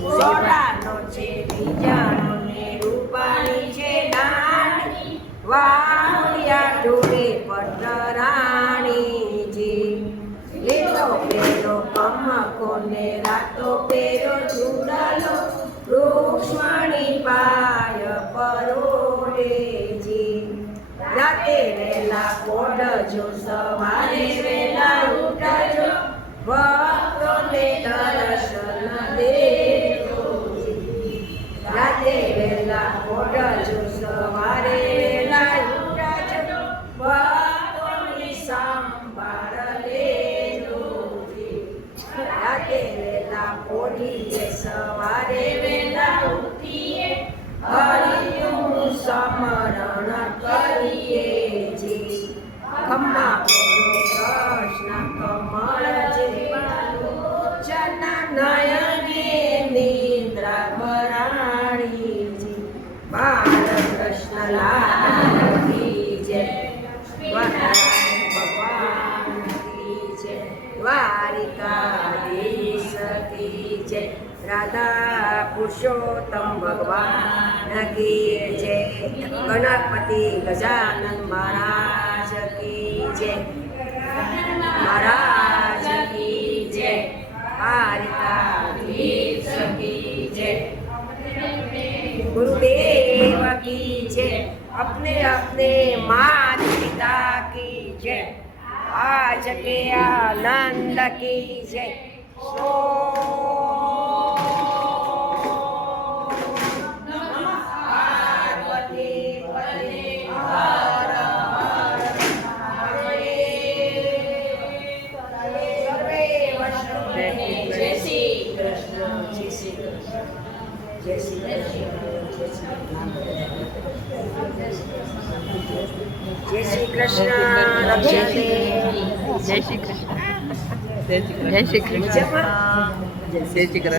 સોનાનો છે બીજાનો ને રૂપાની છે દાણી વાળિયા ઢોરે પટરાણીજી લીલો પેરો કમકો ને રાતો પેરો ચૂડલો રૂક્ષ્મણી પાય પરોડેજી રાતે વેલા કોડજો સવારે વેલા ઉઠજો ભક્તોને દર્શન દેજો રાતે વેલા કોડજો સવારે વેલા ઉઠજો ભક્તોની સંભાળ લેજો રાતે વેલા કોડીએ સવારે વેલા ઉઠીએ હરિનું સ્મરણ કરીએ જી ખમ્મા બોલો કૃષ્ણ કમળ જેવા નયને નિદ્રા ભરાણી જી બાલકૃષ્ણ લાલ કી જય ભગવાન કી જય દ્વારિકાધીશ કી જય રાધા પુરુષોત્તમ ભગવાન કી જય ગણપતિ ગજાનન મહારાજ કી જય મહારાજ કી જય દ્વારિકાધીશ કી જય गुरुदेव की जय अपने अपने मात पिता की जय आज के आनंद की जय जय श्री कृष्ण रक्षते જય શ્રી કૃષ્ણ જય શ્રી કૃષ્ણ જય શ્રી કૃષ્ણ જય શ્રી કૃષ્ણ